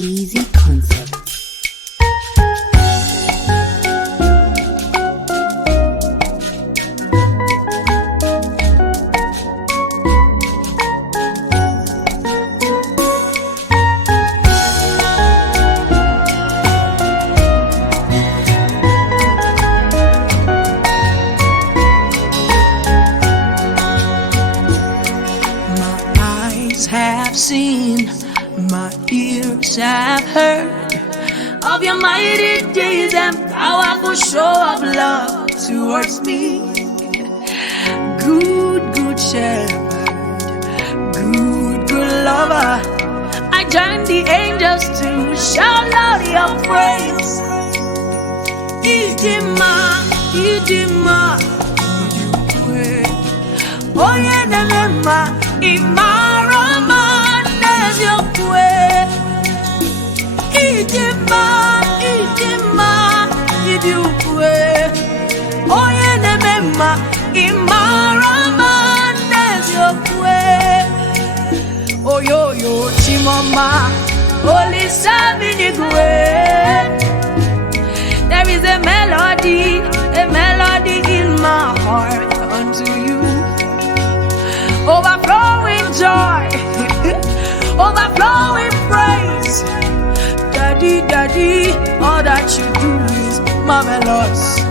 easy concept. Have seen, my ears have heard of your mighty deeds and powerful show of love towards me. Good shepherd, good lover. I join the angels to shout out your praise. Idima, oh yeah, Nema, Imarama, Neziyokwe. Idima, Idiyukwe. Oh yeah, Nema, Imarama, Neziyokwe. Oh yo, Chimama, Holy Savinigwe. There is a melody in my heart unto you. Overflowing joy, overflowing praise. Daddy, all that you do is marvelous.